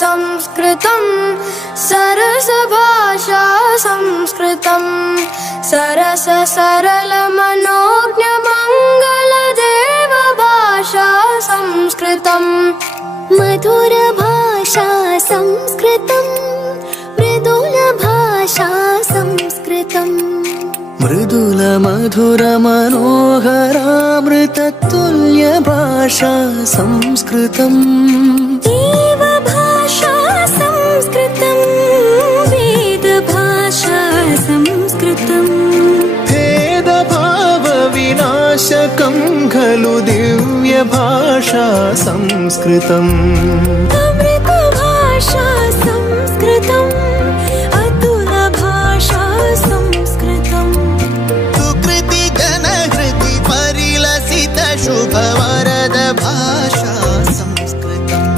संस्कृतं सरसभाषा संस्कृतं सरस सरल मनोज्ञ मंगल देव भाषा संस्कृतं मधुर भाषा संस्कृतं मृदुल भाषा संस्कृतं मृदुल मधुर मनोहरामृततुल्य भाषा संस्कृतम् देव भाषा संस्कृतं वेद भाषा संस्कृतं भेदभाव विनाशकं खलु दिव्य भाषा संस्कृतम् अमृत भाषा संस्कृतं अतुल भाषा संस्कृतं सुकृति जनहृति परिलसित शुभवरद भाषा संस्कृतम्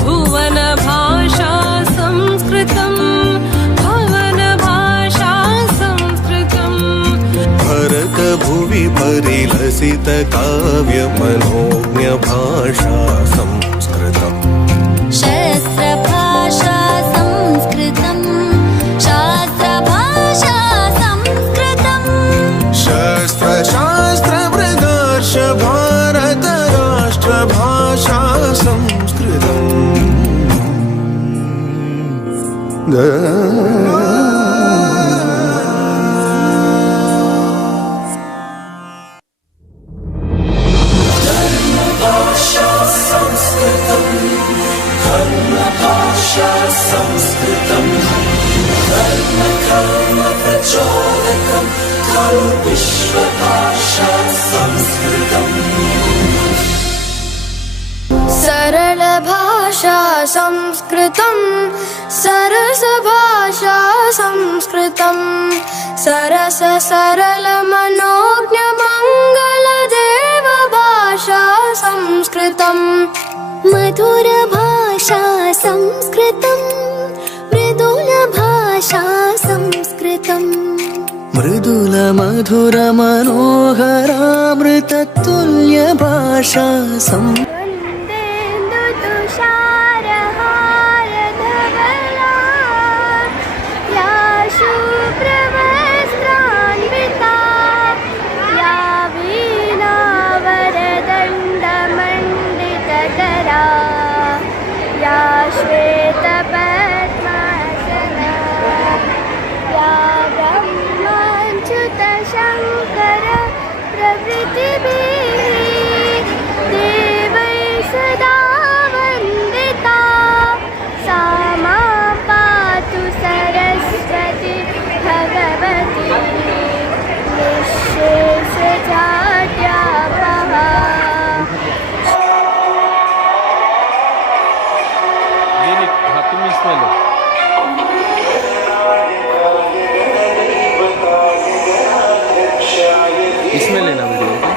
भुवन भाषा संस्कृतं भवन भाषा संस्कृतं भरत भुवि परिलसित काव्य मनोज्ञ भाषा संस्कृतम् शस्त्र भाषा संस्कृतं शास्त्र भाषा संस्कृतं शस्त्र शास्त्र मृदर्श भारत राष्ट्र भाषा संस्कृतम् सरल भाषा संस्कृतं सरस भाषा संस्कृतं सरस सरल मनोज्ञ मंगल देव भाषा संस्कृतं मधुर भाषा संस्कृतं मृदुल भाषा संस्कृतं मृदुल मधुर मनोहरामृततुल्य भाषा तुषारहार धवला या शुभ्रवस्त्रान्विता या वीणावरदण्डमण्डितकरा या श्वेतपद्मासना या ब्रह्माच्युतशङ्कर प्रभृतिभिः देवैः सदा वन्दिता सा मां पातु सरस्वती भगवती निःशेषजाड्यापहा इसमें लेना वीडियो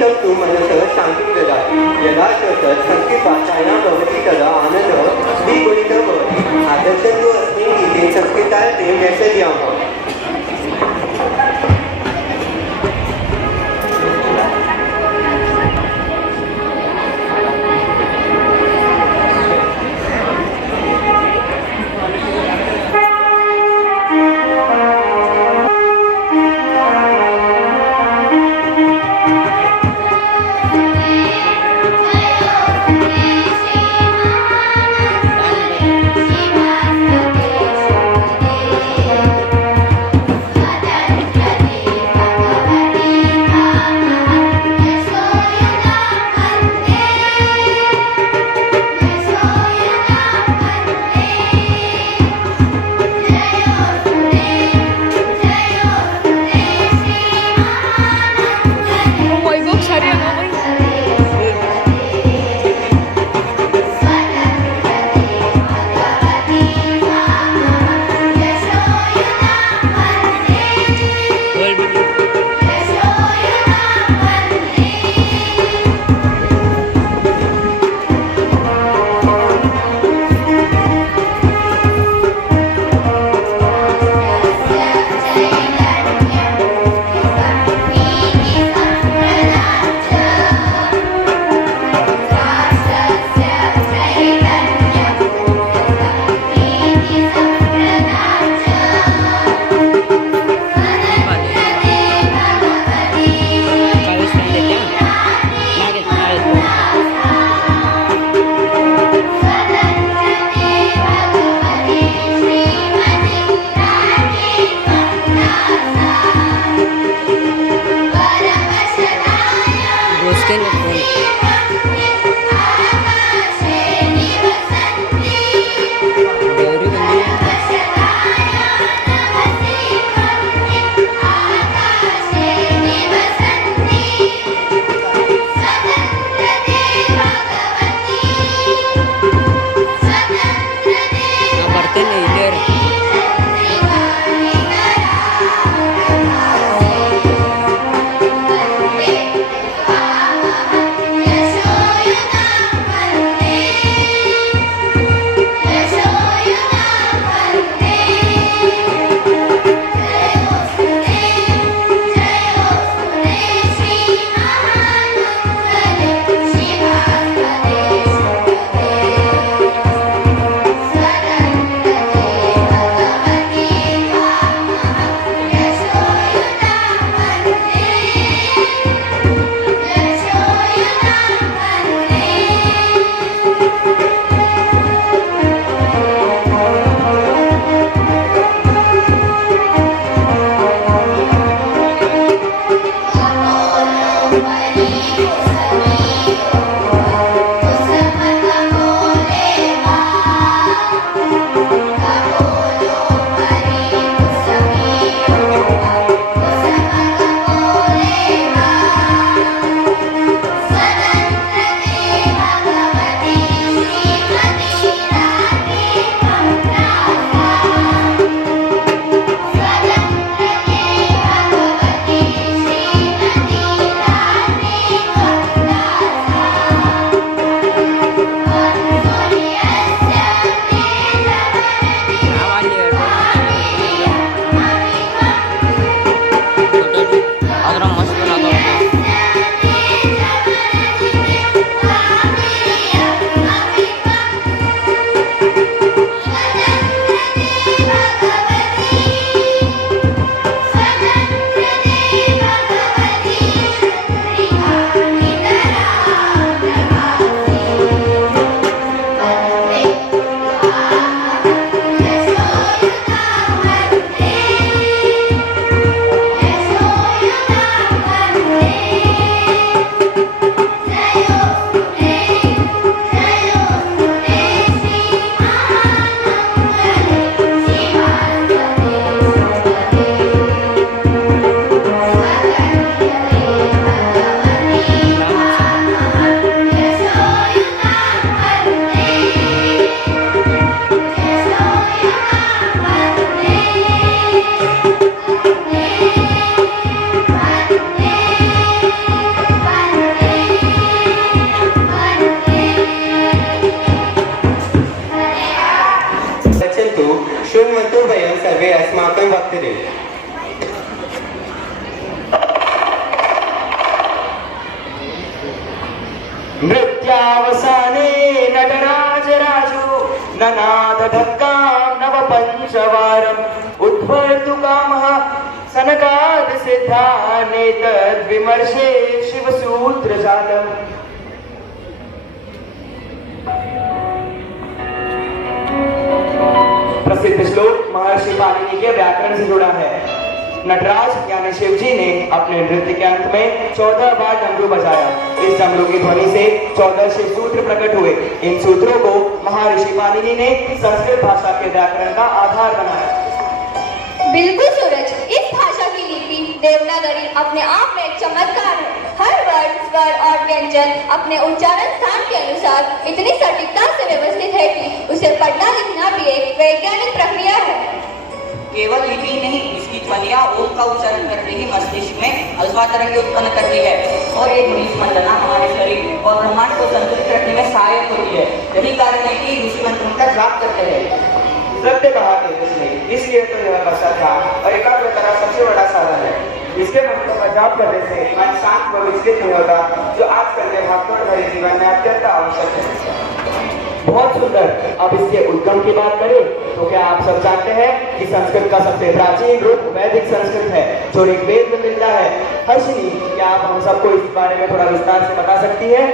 संस्कृतं तु मनसः शान्तिं ददाति यदा च तत् संस्कृतभाषायां भवति तदा आनन्दः द्विगुणितः भवति आदर्शं तु अस्मिन् गीते संस्कृताय ते मेसेज्यामः नावसाने नटराज राजो ननाद ढक्का नव पंचवारम उद्भर्तु कामः सनकाद सिद्धा नेतद् विमर्शे शिवसूत्र जातम्। प्रसिद्ध श्लोक महर्षि पाणिनि के व्याकरण से जुड़ा है। नटराज यानी शिव जी ने अपने नृत्य के अंत में 14 बार डमरू बजाया। इस डमरू की ध्वनि से 14 शिव सूत्र प्रकट हुए। इन सूत्रों को महर्षि पाणिनि ने संस्कृत भाषा के व्याकरण का आधार बनाया। बिल्कुल सूरज, इस भाषा की लिपि देवनागरी अपने आप में एक चमत्कार है। हर वर्ण, स्वर और व्यंजन अपने उच्चारण स्थान के अनुसार इतनी सटीकता से व्यवस्थित है कि उसे पढ़ना लिखना भी एक वैज्ञानिक प्रक्रिया है। केवल लिपि नहीं, इसकी ध्वनियाँ ओम का उच्चारण करते ही मस्तिष्क में अल्फा तरंगे उत्पन्न करती है और ये ध्वनि स्पंदना हमारे शरीर और ब्रह्मांड को संतुलित रखने में सहायक होती है। यही कारण है कि ऋषि मंत्रों का जाप करते हैं। सत्य कहा तेजस्वी, इसलिए तो यह भाषा ध्यान और एकाग्रता का सबसे बड़ा साधन है। इसके मंत्रों का जाप करने से मन शांत व विचलित नहीं होता, जो आजकल के भागदौड़ भरे जीवन में अत्यंत आवश्यक है। बहुत सुंदर। अब इसके उद्गम की बात करें तो क्या आप सब जानते हैं कि संस्कृत का सबसे प्राचीन रूप वैदिक संस्कृत है, जो ऋग्वेद में मिलता है। हर्षिनी, क्या आप हम सबको इस बारे में थोड़ा विस्तार से बता सकती है?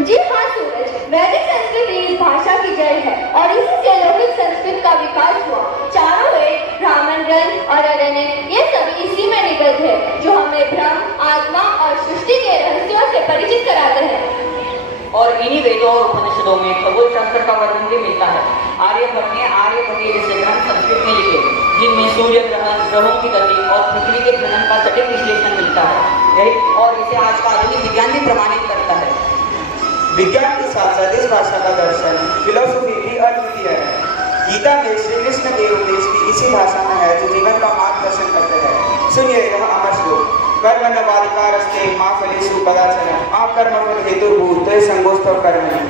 जी हाँ सूरज, वैदिक संस्कृत इस भाषा की जड़ है और इसी से लौकिक संस्कृत का विकास हुआ। चारों वेद, ब्राह्मण ग्रंथ और अरण्यक, ये सभी इसी में निगत है, जो हमें ब्रह्म, आत्मा और सृष्टि के रहस्यों से परिचित कराते हैं। और इन्हीं वेदों और उपनिषदों में खगोल शास्त्र का वर्णन भी मिलता है। आर्यभट्ट ने आर्यभट्टीय जैसे ग्रंथ संस्कृत में लिखे, जिनमें सूर्य ग्रहण, ग्रहों की गति और पृथ्वी के घूर्णन का सटीक विश्लेषण मिलता है और इसे आज का आधुनिक विज्ञान भी प्रमाणित करता है। विज्ञान के साथ साथ इस भाषा का दर्शन, फिलोसफी भी अद्वितीय है। गीता में श्री कृष्ण के उपदेश भी इसी भाषा में है, जो जीवन का मार्गदर्शन करते हैं। सुनिए यह अमर श्लोक। कर्मण्यवाधिकारस्ते मा फलेषु कदाचन मा कर्मफल हेतुर्भूत संगोष्ठव कर्मणि।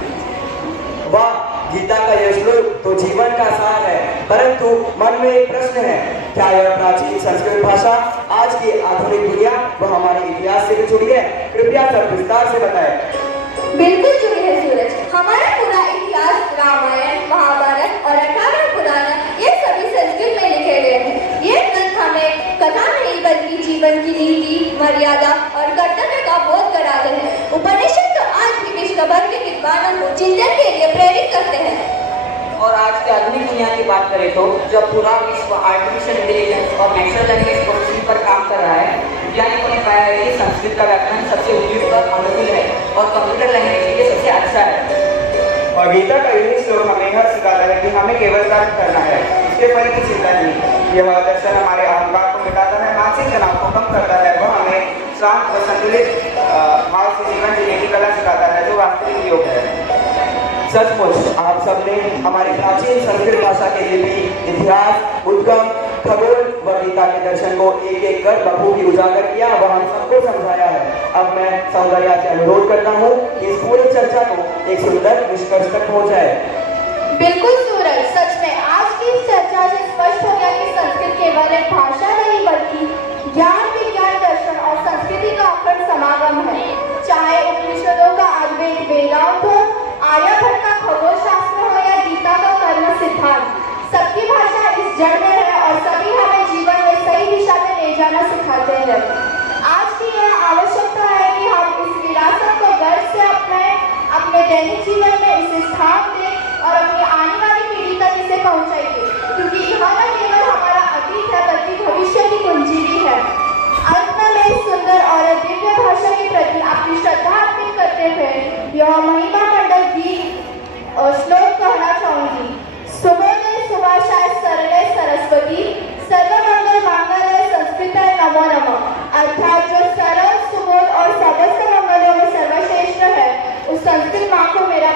वाह, गीता का यह श्लोक तो जीवन का सार है, परंतु मन में एक प्रश्न है, क्या यह प्राचीन संस्कृत भाषा आज की आधुनिक दुनिया व हमारे इतिहास से भी जुड़ी है? कृपया सब विस्तार से बताएं। बिल्कुल जुड़ी है सूरज। हमारा पूरा इतिहास, रामायण, महाभारत और 18 पुराण, ये सभी संस्कृत में लिखे गए हैं। ये ग्रंथ हमें कथा नहीं बल्कि जीवन की नीति, मर्यादा और कर्तव्य का बोध कराते हैं। उपनिषद तो आज भी विश्व भर के विद्वानों को चिंतन के लिए प्रेरित करते हैं। और आज की आधुनिक दुनिया की बात करें तो जब पूरा विश्व आर्टिफिशियल इंटेलिजेंस और नेचुरल लैंग्वेज प्रोसेसिंग पर काम कर रहा है, वैज्ञानिकों ने पाया है कि संस्कृत का व्याकरण सबसे उपयुक्त और अनुकूल है और कंप्यूटर लैंग्वेज के लिए सबसे अच्छा है। और गीता का यही श्लोक हमें यह सिखाता है कि हमें केवल कर्म करना है, इसके फल की चिंता नहीं। यह दर्शन हमारे अहंकार को मिटाता है, मानसिक तनाव को कम करता है, वह हमें शांत व संतुलित भाव से जीवन जीने की कला सिखाता है, जो वास्तविक योग है। सचमुच आप सबने हमारी प्राचीन संस्कृत भाषा के लिए भी इतिहास, उद्गम, खगोल व गीता के दर्शन को एक एक कर बखूबी उजागर किया व हम सबको समझाया है। अब मैं सौंदर्या से अनुरोध करता हूँ कि इस पूरी चर्चा को एक सुंदर निष्कर्ष तक पहुँचाए। बिल्कुल सूरज, सच में आज की इस चर्चा से स्पष्ट हो गया कि संस्कृत केवल एक भाषा नहीं बल्कि ज्ञान, विज्ञान, दर्शन और संस्कृति का अखंड समागम है। चाहे उपनिषदों का अद्वैत वेदांत हो, आर्यभट्ट का खगोल शास्त्र हो या गीता का कर्म सिद्धांत, सबकी भाषा इस जड़ में है और सभी हमें जीवन में सही दिशा में ले जाना सिखाते हैं। आज की यह आवश्यकता है कि हम इस विरासत को गर्व से अपने दैनिक जीवन में इसे स्थान दें और अपनी आने वाली पीढ़ी तक इसे पहुंचाइए, क्योंकि यह न केवल हमारा अतीत है बल्कि भविष्य की कुंजी भी है। अंत में मैं इस सुंदर और दिव्य भाषा के प्रति अपनी श्रद्धा अर्पित करते हुए यह महिमा मंडल गीत और श्लोक कहना चाहूंगी। सुबोधे सुभाषाय सरले सरस्वती सर्वमंगल मांगल्ये संस्कृताय नमो नमः। अर्थात जो सरल, सुबोध और समस्त मंगलों में सर्वश्रेष्ठ है, उस संस्कृत माँ को मेरा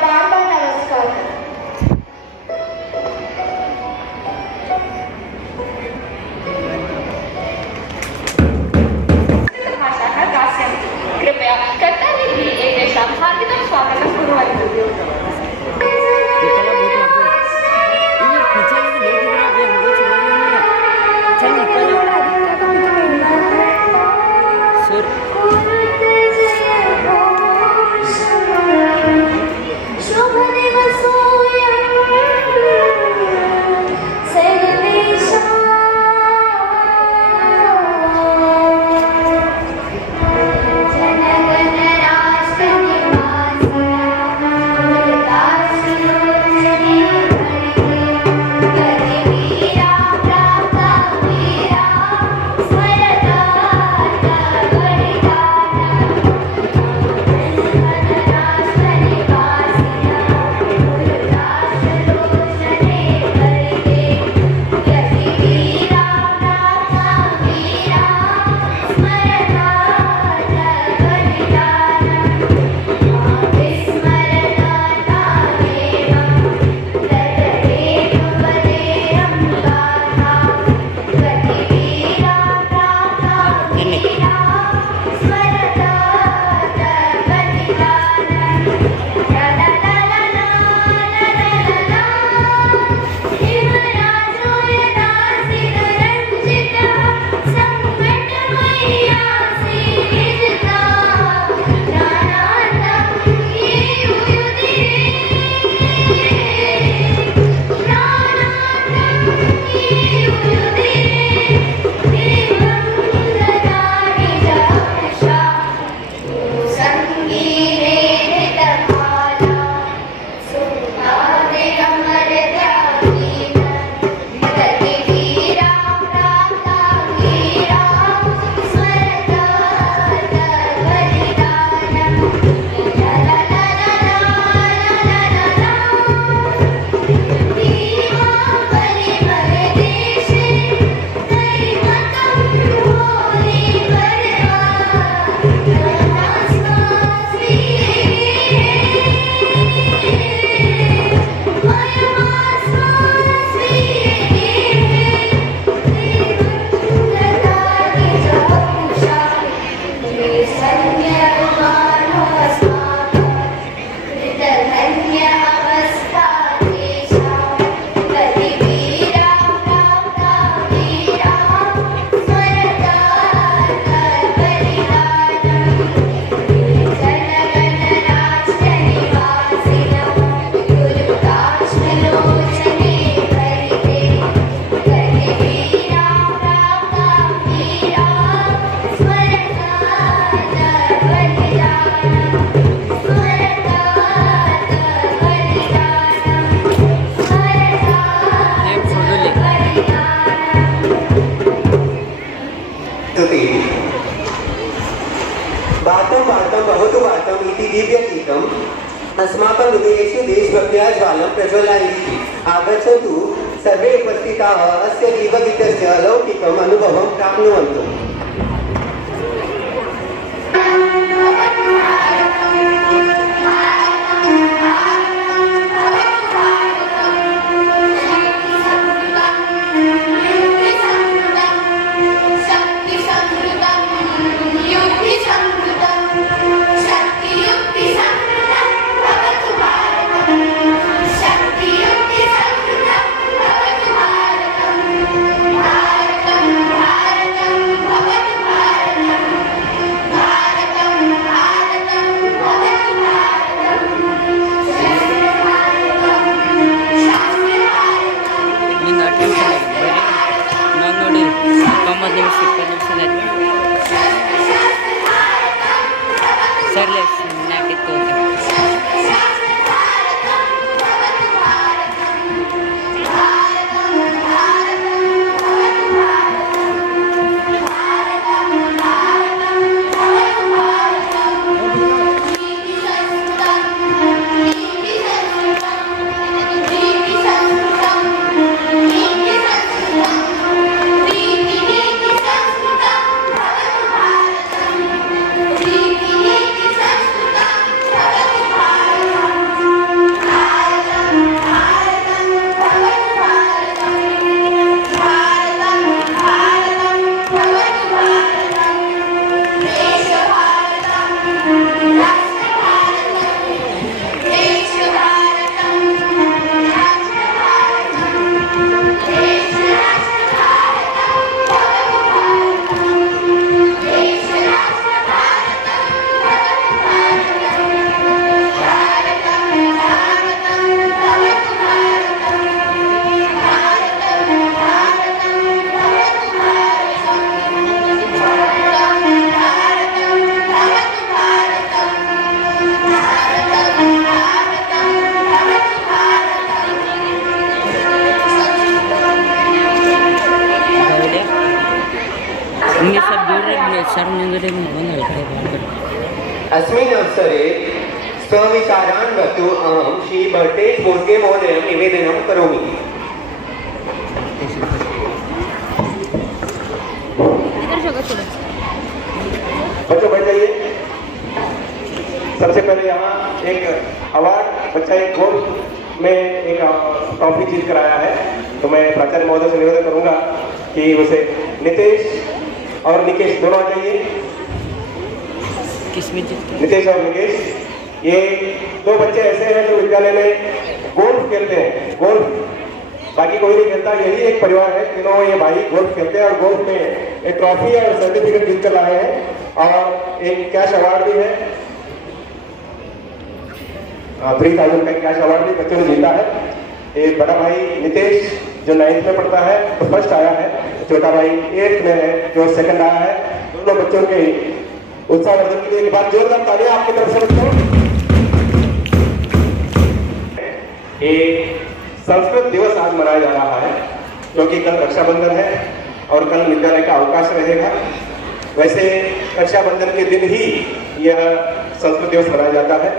बातं बातं भवतु बातम् इति दिव्यगीतम् अस्माकं हृदयेषु देशभक्त्या ज्वालं प्रज्वलयति। आगच्छन्तु सर्वे उपस्थिताः अस्य दिव्यगीतस्य अलौकिकम् अनुभवं प्राप्नुवन्तु। इनके सब दूर रहे सर ने अस्मिन् अवसरे स्वविचारान् वक्तुम् अहं श्री भट्टेश मोर्गे महोदयं निवेदनं करोमि। बच्चों बैठ जाइए। सबसे पहले यहाँ एक अवार्ड बच्चा एक गोल्फ में एक ट्रॉफी जीत कर आया है, तो मैं प्राचार्य महोदय से निवेदन करूंगा कि उसे नितेश और निकेश दोनों आ जाइए। नितेश और निकेश, ये दो बच्चे ऐसे हैं जो विद्यालय में गोल्फ खेलते हैं। गोल्फ बाकी कोई नहीं खेलता, यही एक परिवार है तीनों ये भाई गोल्फ खेलते हैं और गोल्फ में एक ट्रॉफी और सर्टिफिकेट जीत कर लाए हैं और एक कैश अवार्ड भी है, 3000 का कैश अवार्ड भी बच्चों ने जीता है। एक बड़ा भाई नितेश जो 9th में पढ़ता है तो फर्स्ट आया है, छोटा भाई 8th में है जो सेकंड आया है। दोनों बच्चों के उत्साहवर्धन के लिए एक बार जोरदार तालियां आपकी तरफ से बच्चों। एक संस्कृत दिवस आज मनाया जा रहा है क्योंकि कल रक्षाबंधन है और कल विद्यालय का अवकाश रहेगा। वैसे रक्षाबंधन के दिन ही यह संस्कृत दिवस मनाया जाता है।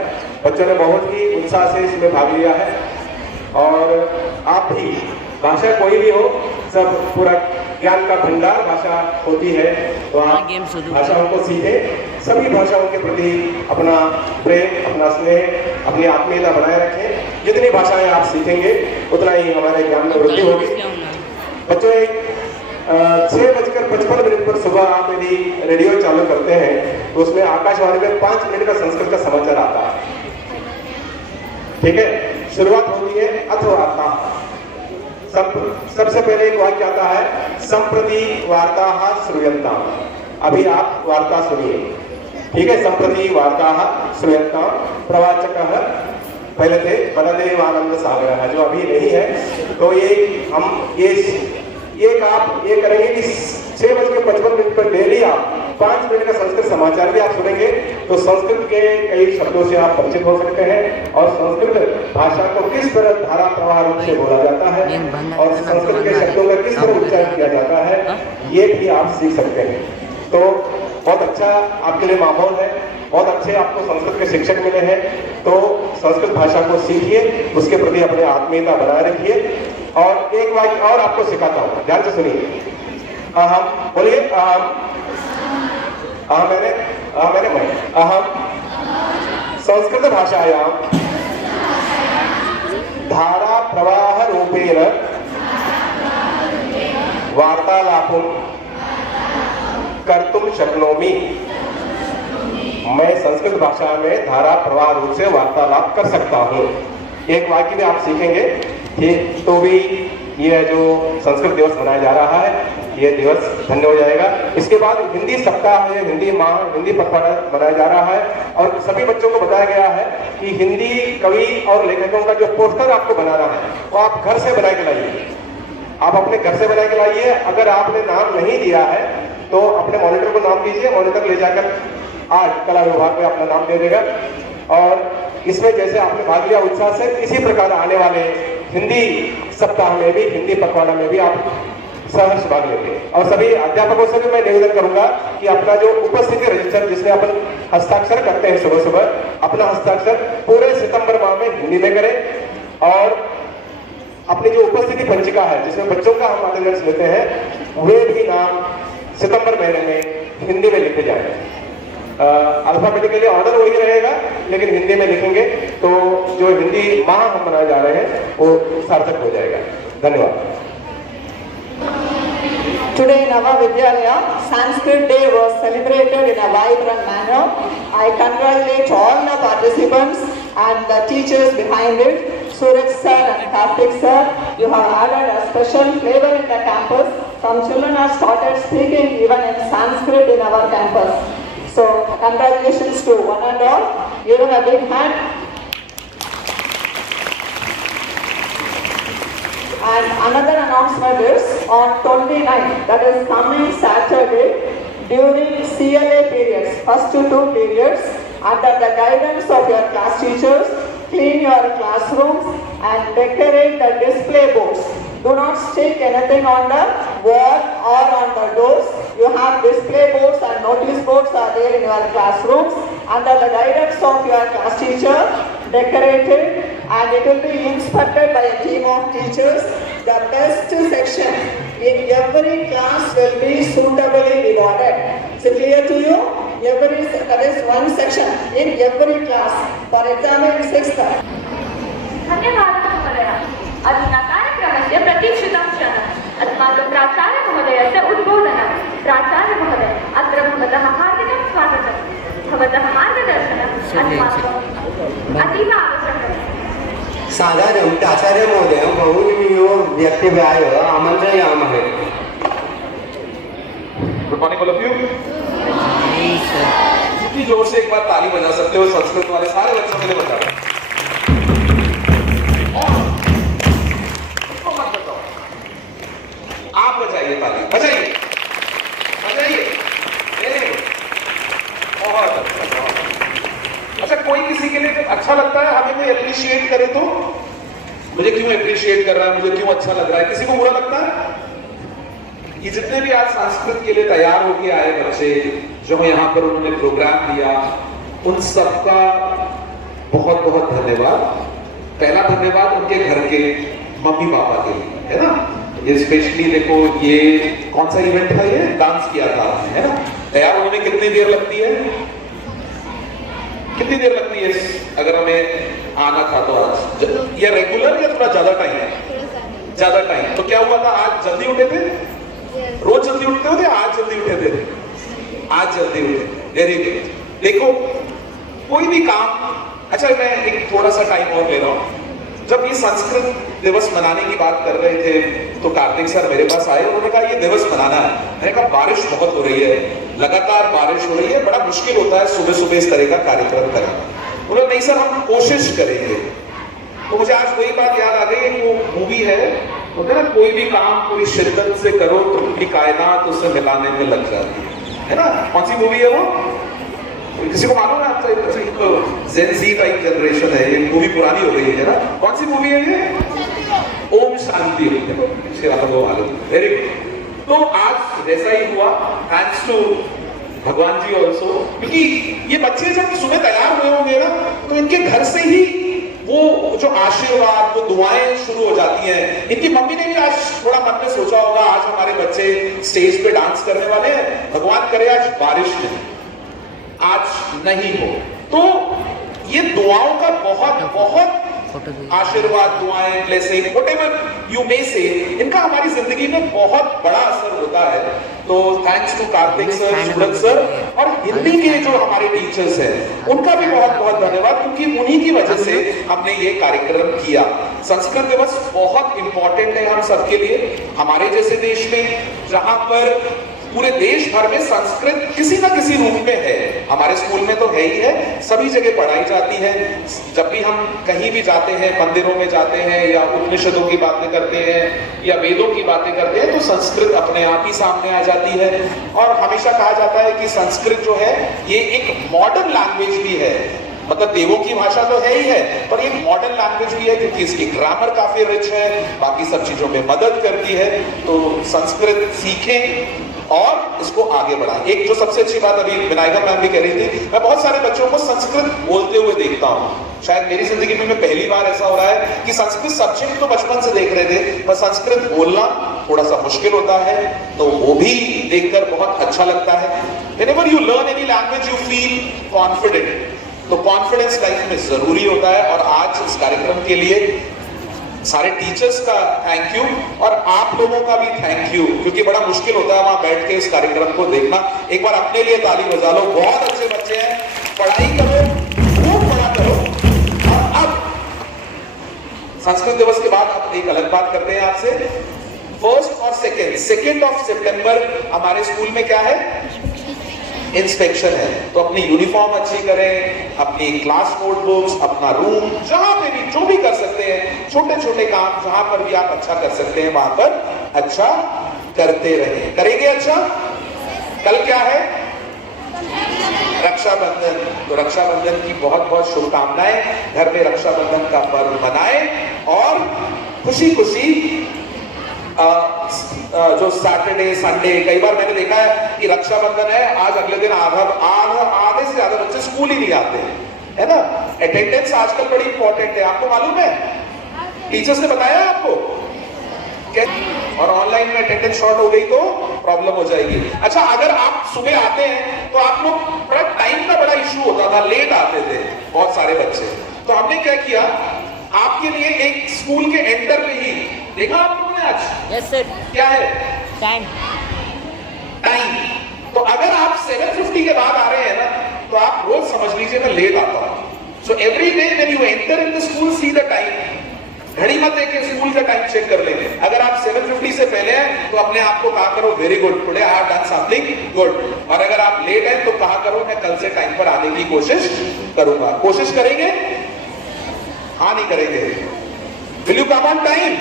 बच्चों ने बहुत ही उत्साह से इसमें भाग लिया है और आप भी, भाषा कोई भी हो, सब पूरा ज्ञान का भंडार भाषा होती है, तो आप भाषाओं को सीखें। सभी भाषाओं के प्रति अपना प्रेम, अपना स्नेह, अपनी आत्मीयता बनाए रखें। जितनी भाषाएं आप सीखेंगे उतना ही हमारे ज्ञान में वृद्धि होगी। बच्चों, 6:55 पर सुबह आप यदि रेडियो चालू करते हैं तो उसमें आकाशवाणी में 5 मिनट का संस्कृत का समाचार आता है। ठीक है, शुरुआत होती है अथवार्ता। सबसे पहले एक वाक्य आता है, संप्रति वार्ताः श्रूयन्ताम्। अभी आप वार्ता सुनिए। ठीक है, संप्रति वार्ताः श्रूयन्ताम्। प्रवाचकः पहले थे बलदेवानंद सागर, जो अभी नहीं है। तो ये हम आप ये करेंगे कि 6:55 पर डेली आप 5 मिनट का संस्कृत समाचार भी आप सुनेंगे तो संस्कृत के कई शब्दों से आप परिचित हो सकते हैं और संस्कृत भाषा को किस तरह धारा प्रवाह रूप से बोला जाता है और संस्कृत के शब्दों का किस तरह उच्चारण किया जाता है, ये भी आप सीख सकते हैं। तो बहुत अच्छा आपके लिए माहौल है, बहुत अच्छे आपको संस्कृत के शिक्षक मिले हैं, तो संस्कृत भाषा को सीखिए, उसके प्रति अपनी आत्मीयता बनाए रखिए। और एक वाक्य और आपको सिखाता हूं, ध्यान से सुनिए। अहम, बोलिए अहम। अहम संस्कृत भाषायां धारा प्रवाह रूपेण वार्तालापं कर्तुम शक्नोमि। मैं संस्कृत भाषा में धारा प्रवाह रूप से वार्तालाप कर सकता हूँ। एक वाक्य में आप सीखेंगे, ठीक, तो भी यह जो संस्कृत दिवस मनाया जा रहा है ये दिवस धन्य हो जाएगा। इसके बाद हिंदी सप्ताह है, हिंदी माह, हिंदी पखवाड़ा मनाया जा रहा है और सभी बच्चों को बताया गया है कि हिंदी कवि और लेखकों का जो पोस्टर आपको बनाना है वो आप घर से बना के लाइए। आप अपने घर से बना के लाइए। अगर आपने नाम नहीं दिया है तो अपने मॉनिटर को नाम दीजिए, मॉनिटर ले जाकर आर्ट कला विभाग में अपना नाम दे देगा। और इसमें जैसे आपने भाग लिया उत्साह से, इसी प्रकार आने वाले हिंदी सप्ताह में भी, हिंदी पखवाड़ा में भी आप सहर्ष भाग लेंगे। और सभी अध्यापकों से भी मैं निवेदन करूंगा कि अपना जो उपस्थिति रजिस्टर जिसमें अपन हस्ताक्षर करते हैं सुबह सुबह, अपना हस्ताक्षर पूरे सितंबर माह में हिंदी में करें और अपनी जो उपस्थिति पंचिका है जिसमें बच्चों का हम अटेंडेंस लेते हैं वे भी नाम सितंबर महीने में हिंदी में लिखे जाए। अल्फाबेटिकली ऑर्डर वही रहेगा लेकिन हिंदी में लिखेंगे तो जो हिंदी माह हम मनाए जा रहे हैं वो सार्थक हो जाएगा। धन्यवाद। Today in our Vidyalaya, Sanskrit Day was celebrated in a vibrant manner. I congratulate all the participants and the teachers behind it. Suraj sir and Karthik sir, you have added a special flavor in the campus. Some children have started speaking even in Sanskrit in our campus. So congratulations to one and all. Give them a big hand. And another announcement is on 29th, that is coming Saturday, during CLA periods, first to 2 periods, under the guidance of your class teachers, clean your classrooms and decorate the display boards. Do not stick anything on the wall or on the doors. You have display boards and notice boards are there in your classrooms under the guidance of your class teacher, decorated, and it will be inspected by a team of teachers. The best section in every class will be suitably rewarded. So clear to you? There is one section in every class. For example, in 6th. धन्यवादः महोदय। अधुना कार्यक्रमस्य प्रतीक्षितं क्षणम् अस्माकं प्राचार्यमहोदयस्य उद्बोधनं। प्राचार्यमहोदय, अत्र भवतः हार्दिकं स्वागतं। भवतः मार्गदर्शनम् अस्माकम् अतीव आवश्यकम्। साधारण प्राचार्य महोदय बहुनियो व्यक्तिव्याय आमन्त्रयामहे। Good morning all of you. जितनी जोर से एक बार ताली बजा सकते हो संस्कृत वाले सारे बच्चों के लिए बजा रहे हैं। आप बजाइए ताली, बजाइए बजाइए। बहुत अच्छा। अच्छा, कोई किसी के लिए जब अच्छा लगता है हमें कोई अप्रिशिएट करे तो मुझे क्यों अप्रिशिएट कर रहा है, मुझे क्यों अच्छा लग रहा है, किसी को बुरा लगता है? ये जितने भी आज संस्कृत के लिए तैयार होके आए बच्चे जो यहाँ पर उन्होंने प्रोग्राम दिया, उन सबका बहुत बहुत धन्यवाद। पहला धन्यवाद उनके घर के मम्मी पापा के लिए, है ना। ये स्पेशली देखो, ये कौन सा इवेंट था, ये डांस किया था, है ना। तैयार होने में कितनी देर लगती है, कितनी देर लगती है अगर हमें आना था तो? आज ये रेगुलर या थोड़ा ज्यादा टाइम है? ज्यादा टाइम। तो क्या हुआ था, आज जल्दी उठे थे? रोज जल्दी उठते होते, आज जल्दी उठे थे? आज जल्दी उठे, वेरी गुड। देखो कोई भी काम, अच्छा मैं एक थोड़ा सा टाइम और ले रहा हूं। जब ये संस्कृत दिवस मनाने की बात कर रहे थे तो कार्तिक सर मेरे पास आए, उन्होंने कहा ये दिवस मनाना है। मैंने कहा बारिश बहुत हो रही है, लगातार बारिश हो रही है, बड़ा मुश्किल होता है सुबह सुबह इस तरह का कार्यक्रम करना। उन्होंने नहीं सर हम कोशिश करेंगे। तो मुझे आज वही बात याद आ गई, वो मूवी है, होता है ना, कोई भी काम पूरी शिद्दत से करो तो पूरी कायनात उसे मिलाने में लग जाती है ना। कौन सी मूवी है वो, किसी को मालूम है? आपका जेन ज़ी टाइप जनरेशन है, ये मूवी पुरानी हो गई है ना। कौन सी मूवी है ये? ओम शांति। Very good. तो आज वैसा ही हुआ, थैंक्स टू भगवान जी ऑल्सो, क्योंकि ये बच्चे जब सुबह तैयार हुए होंगे ना तो इनके घर से ही वो जो आशीर्वाद, वो दुआएं शुरू हो जाती हैं। इनकी मम्मी ने भी आज थोड़ा मन में सोचा होगा आज हमारे बच्चे स्टेज पे डांस करने वाले हैं, भगवान करे आज बारिश आज नहीं हो। तो ये दुआओं का बहुत बहुत आशीर्वाद, दुआएं, ब्लेसिंग, व्हाटएवर यू मे से, इनका हमारी जिंदगी में बहुत बड़ा असर होता है। तो thanks to Kartik sir, Suraj sir और हिंदी के जो हमारे टीचर्स हैं उनका भी बहुत बहुत धन्यवाद, क्योंकि उन्हीं की वजह से हमने ये कार्यक्रम किया। संस्कृत दिवस बहुत इंपॉर्टेंट है हम सबके लिए। हमारे जैसे देश में जहां पर पूरे देश भर में संस्कृत किसी ना किसी रूप में है, हमारे स्कूल में तो है ही है, सभी जगह पढ़ाई जाती है। जब भी हम कहीं भी जाते हैं, मंदिरों में जाते हैं या उपनिषदों की बातें करते हैं या वेदों की बातें करते हैं तो संस्कृत अपने आप ही सामने आ जाती है। और हमेशा कहा जाता है कि संस्कृत जो है ये एक मॉडर्न लैंग्वेज भी है, मतलब देवों की भाषा तो है ही है पर ये मॉडर्न लैंग्वेज भी है क्योंकि इसकी ग्रामर काफी रिच है, बाकी सब चीजों में मदद करती है। तो संस्कृत सीखें और इसको आगे बढ़ाएं। एक जो सबसे अच्छी बात अभी विनायका मैम भी कह रही थी, मैं बहुत सारे बच्चों को संस्कृत बोलते हुए देखता हूँ। शायद मेरी जिंदगी में पहली बार ऐसा हो रहा है कि संस्कृत सब्जेक्ट तो बचपन से देख रहे थे पर संस्कृत बोलना थोड़ा सा मुश्किल होता है, तो वो भी देखकर बहुत अच्छा लगता है। Whenever you learn any language, you feel confident। तो कॉन्फिडेंस लाइफ में जरूरी होता है। और आज इस कार्यक्रम के लिए सारे टीचर्स का थैंक यू और आप लोगों का भी थैंक यू, क्योंकि बड़ा मुश्किल होता है वहां बैठ के इस कार्यक्रम को देखना। एक बार अपने लिए ताली बजा लो, बहुत अच्छे बच्चे हैं, पढ़ाई करो, खूब पढ़ा करो। और अब संस्कृत दिवस के बाद अब एक अलग बात करते हैं आपसे। 1 और 2 सितंबर हमारे स्कूल में क्या है, इंस्पेक्शन है। तो अपनी यूनिफॉर्म अच्छी करें, अपनी क्लास नोटबुक्स, अपना रूम, जहां पे भी जो भी कर सकते हैं, छोटे छोटे काम जहां पर भी आप अच्छा कर सकते हैं वहां पर अच्छा करते रहें। करेंगे अच्छा? कल क्या है? रक्षाबंधन। तो रक्षाबंधन की बहुत बहुत शुभकामनाएं। घर में रक्षाबंधन का पर्व मनाएं और खुशी खुशी जो सैटरडे संडे, कई बार मैंने देखा है कि रक्षाबंधन है, आज अगले दिन आधे से ज्यादा बच्चे स्कूल ही नहीं आते हैं, है ना। अटेंडेंस आजकल बड़ी इंपॉर्टेंट है, आपको मालूम है, टीचर्स ने बताया आपको। और ऑनलाइन में अटेंडेंस शॉर्ट हो गई तो प्रॉब्लम हो जाएगी। अच्छा, अगर आप सुबह आते हैं तो आप लोग बड़ा टाइम का बड़ा इशू होता था, लेट आते थे बहुत सारे बच्चे। तो हमने क्या किया, आपके लिए एक स्कूल के एंटर पे ही देखा आप लोगों ने आज। Yes sir. क्या है? टाइम। तो अगर आप 7:50 के बाद आ रहे हैं ना, तो आप रोज समझ लीजिए मैं लेट आता हूं। So every day when you enter in the school, see the time. घड़ी मत देखे, स्कूल का टाइम चेक कर लेंगे। अगर आप 7:50 से पहले हैं तो अपने आप को कहा करो very good, today I have done something good. और अगर आप लेट हैं तो कहा करो मैं कल से टाइम पर आने की कोशिश करूंगा। कोशिश करेंगे? हाँ नहीं करेंगे? Will you come on time?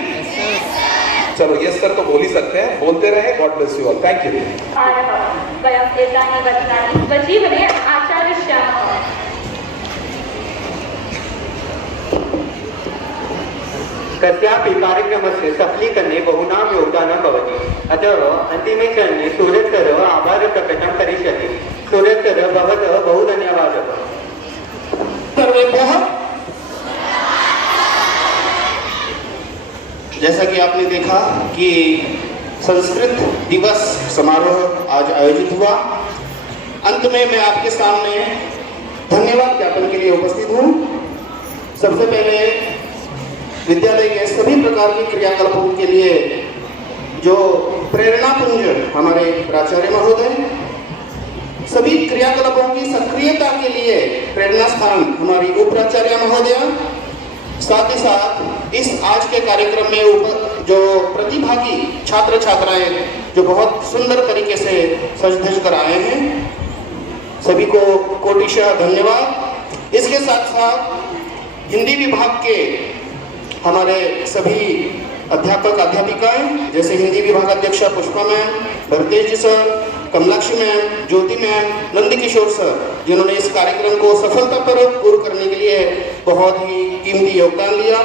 चलो यस सर तो बोल ही सकते हैं, बोलते रहे। God bless you all, thank you. Acharya Shyam. कस्यापि कार्यक्रमस्य सफलीकरणे बहुनां योगदानं भवति। अतः अन्तिमे चरणे सूर्यसर आभारप्रकटनं करिष्यति। सूर्यसर भवतः बहु धन्यवादः। सर्वेभ्यः, जैसा कि आपने देखा कि संस्कृत दिवस समारोह आज आयोजित हुआ। अंत में मैं आपके सामने धन्यवाद ज्ञापन के लिए उपस्थित हूँ। सबसे पहले विद्यालय के सभी प्रकार के क्रियाकलापों के लिए जो प्रेरणा पुंज हमारे प्राचार्य महोदय, सभी क्रियाकलापों की सक्रियता के लिए प्रेरणा स्थान हमारी उप प्राचार्य महोदय, साथ ही साथ इस आज के कार्यक्रम में जो प्रतिभागी छात्र छात्राएं जो बहुत सुंदर तरीके से सज धज कर आए हैं, सभी को कोटिशः धन्यवाद। इसके साथ साथ हिंदी विभाग के हमारे सभी अध्यापक अध्यापिकाएं, जैसे हिंदी विभाग अध्यक्षा पुष्पा मैम, भरतेश जी सर, कमलाक्षी मैम, ज्योति मैम, नंदकिशोर सर, जिन्होंने इस कार्यक्रम को सफलतापूर्वक पूर्ण करने के लिए बहुत ही कीमती योगदान दिया।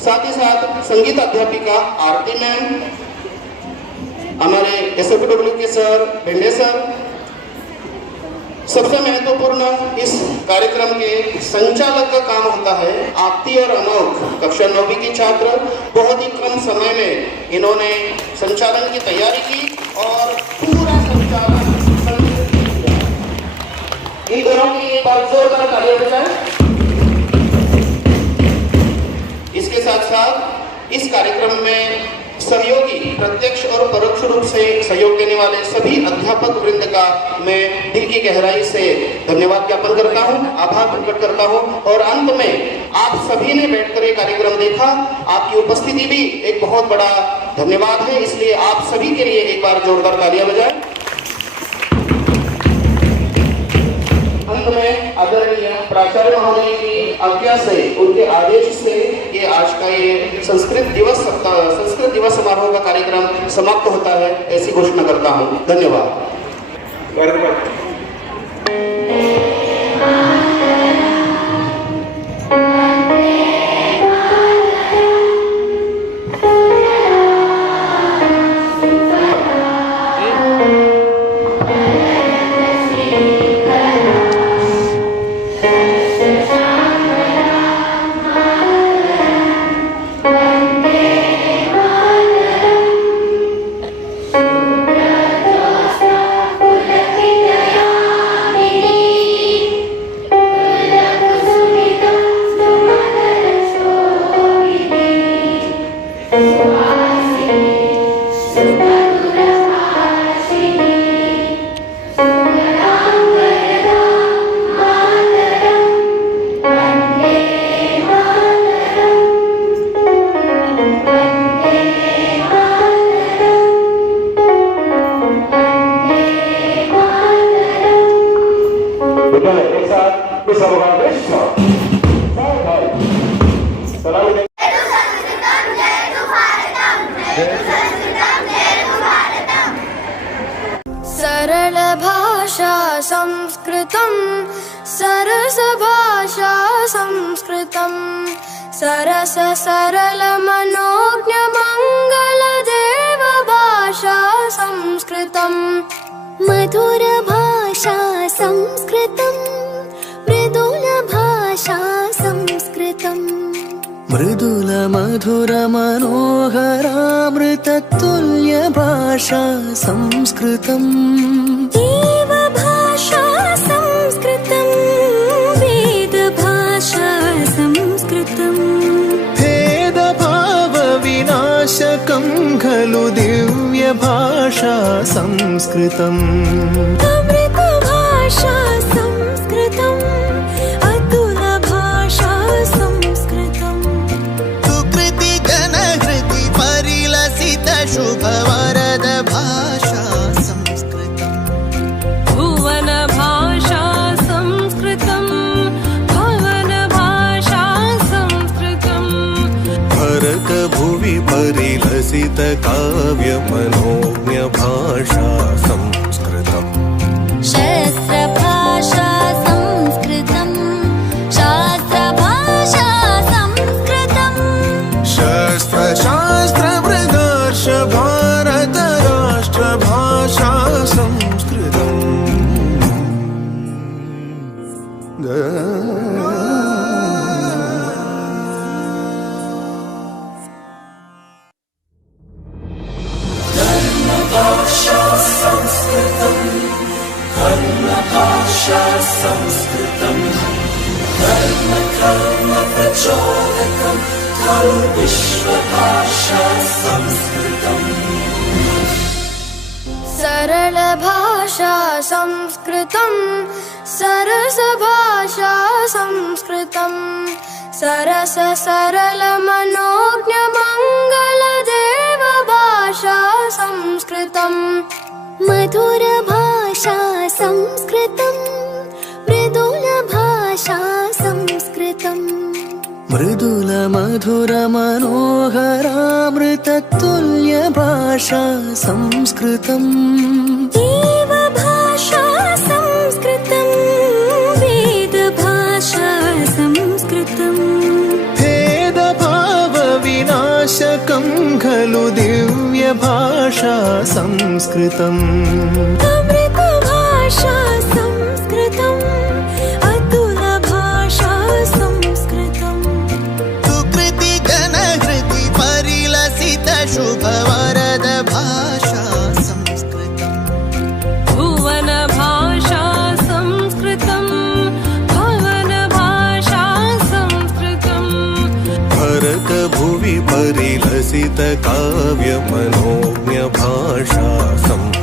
साथ ही साथ संगीत अध्यापिका आरती मैम, हमारे SFW के सर, भेंडे सर। सबसे महत्वपूर्ण इस कार्यक्रम के संचालक का काम होता है आरती और अनोख, कक्षा 9वीं की छात्र। बहुत ही कम समय में इन्होंने संचालन की तैयारी की और पूरा संचालन इन दोनों की एक बार जोरदार तालियां बजाएं। इसके साथ साथ इस कार्यक्रम में सहयोगी, प्रत्यक्ष और परोक्ष रूप से सहयोग देने वाले सभी अध्यापक वृंद का मैं दिल की गहराई से धन्यवाद ज्ञापन करता हूं, आभार प्रकट करता हूं। और अंत में आप सभी ने बैठकर ये कार्यक्रम देखा, आपकी उपस्थिति भी एक बहुत बड़ा धन्यवाद है, इसलिए आप सभी के लिए एक बार जोरदार तालियां बजाएं। अंत में आदरणीय प्राचार्य महोदय की आज्ञा से, उनके आदेश से ये आज का ये संस्कृत दिवस समारोह का कार्यक्रम समाप्त होता है, ऐसी घोषणा करता हूँ। धन्यवाद। सरल भाषा संस्कृतं, सरस भाषा संस्कृतं, सरस सरल मनोज्ञ मंगल देव भाषा संस्कृतम् मधुरभाषा संस्कृतम् मृदुलभाषा संस्कृतम् मृदुलमधुरमनोहरामृततुल्यभाषा संस्कृतम् देवभाषा संस्कृतम् वेदभाषा संस्कृतम् भेदभावविनाशकं खलु दिव्यभाषा संस्कृतम् अमृतभाषा संस्कृतम् अतुलभाषा संस्कृतम् सुकृतिगणहृति परिलसित शुभवरद भाषा संस्कृतम् भुवनभाषा संस्कृतम् भवनभाषा संस्कृतम् भरतभुवि परिलसित काव्यमनोज्ञ भाषा संस्कृतम् शस्त्रभाषा संस्कृतम् शास्त्रभाषा संस्कृतम् शस्त्रशास्त्रप्रदर्श भारत राष्ट्रभाषा संस्कृतम् सरलभाषा संस्कृतम् सरसभाषा संस्कृतम् सरस सरल मनोज्ञ मंगल देव भाषा संस्कृतम् मधुरभाषा संस्कृतम् मृदुलभाषा संस्कृतम् मृदुलमधुरमनोहरामृततुल्यभाषा संस्कृतम् देवभाषा संस्कृतम् वेदभाषा संस्कृतम् भेदभावविनाशकं खलु दिव्यभाषा संस्कृतम् अमृतभाषा संस्कृतम् अतुलभाषा संस्कृतम् सुकृतिगणहृति परिलसित शुभवरद भाषा संस्कृतम् भुवनभाषा संस्कृतम् भवनभाषा संस्कृतम् भरतभुवि परिलसित काव्यमनोज्ञ भाषा संस्कृतम्